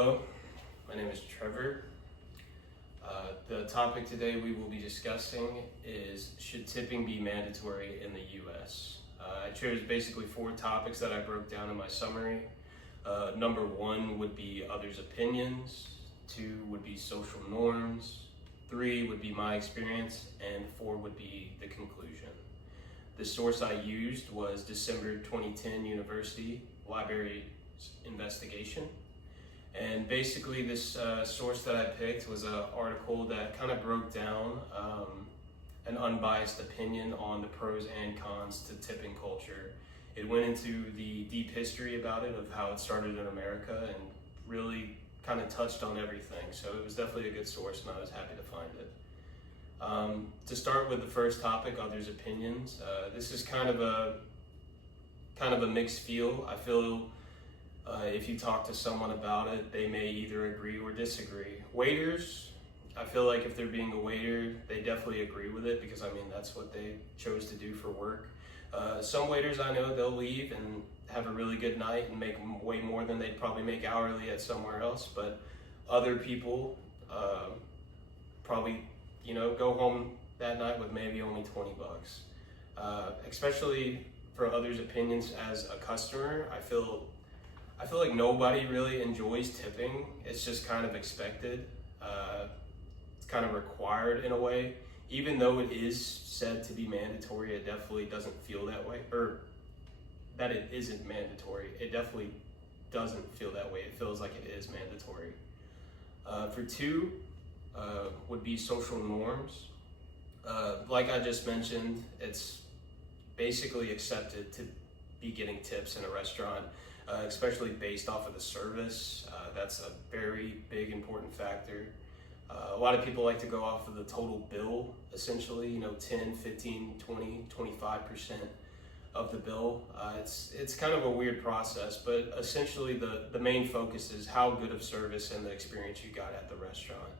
Hello, my name is Trevor. The topic today we will be discussing is, should tipping be mandatory in the US? I chose basically 4 topics that I broke down in my summary. Number 1 would be others' opinions, 2 would be social norms, 3 would be my experience, and 4 would be the conclusion. The source I used was December 2010 University Library investigation. And basically this source that I picked was an article that kind of broke down an unbiased opinion on the pros and cons to tipping culture. It went into the deep history about it, of how it started in America, and really kind of touched on everything. So it was definitely a good source, and I was happy to find it. To start with the first topic, others' opinions, this is kind of a mixed feel. I feel if you talk to someone about it, they may either agree or disagree. Waiters, I feel like if they're being a waiter, they definitely agree with it, because I mean, that's what they chose to do for work. Some waiters I know, they'll leave and have a really good night and make way more than they'd probably make hourly at somewhere else. But other people probably, go home that night with maybe only 20 bucks. Especially for others' opinions as a customer, I feel like nobody really enjoys tipping. It's just kind of expected. It's kind of required in a way. Even though it is said to be mandatory, it definitely doesn't feel that way. Or that it isn't mandatory. It definitely doesn't feel that way. It feels like it is mandatory. For 2 would be social norms. Like I just mentioned, it's basically accepted to be getting tips in a restaurant. Especially based off of the service. That's a very big important factor. A lot of people like to go off of the total bill, essentially, 10, 15, 20, 25% of the bill. It's kind of a weird process, but essentially the main focus is how good of service and the experience you got at the restaurant.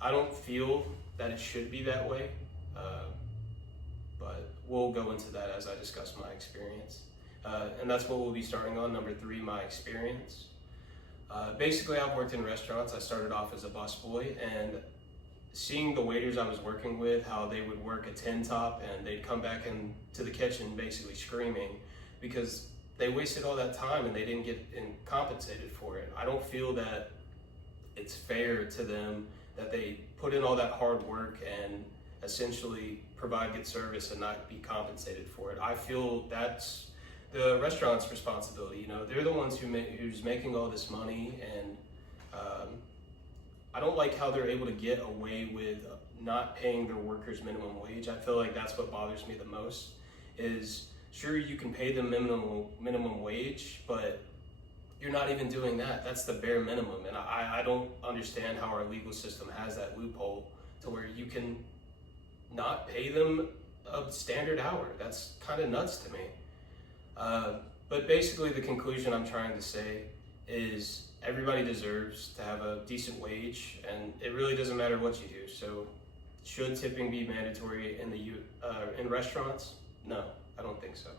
I don't feel that it should be that way, but we'll go into that as I discuss my experience. And that's what we'll be starting on. Number 3, my experience. Basically, I've worked in restaurants. I started off as a busboy, and seeing the waiters I was working with, how they would work a 10 top and they'd come back into the kitchen basically screaming because they wasted all that time and they didn't get compensated for it. I don't feel that it's fair to them that they put in all that hard work and essentially provide good service and not be compensated for it. I feel that's the restaurant's responsibility. They're the ones who's making all this money, and I don't like how they're able to get away with not paying their workers minimum wage. I feel like that's what bothers me the most. Is sure, you can pay them minimum wage, but you're not even doing that. That's the bare minimum, and I don't understand how our legal system has that loophole to where you can not pay them a standard hour. That's kind of nuts to me. But basically the conclusion I'm trying to say is everybody deserves to have a decent wage, and it really doesn't matter what you do. So should tipping be mandatory in restaurants? No, I don't think so.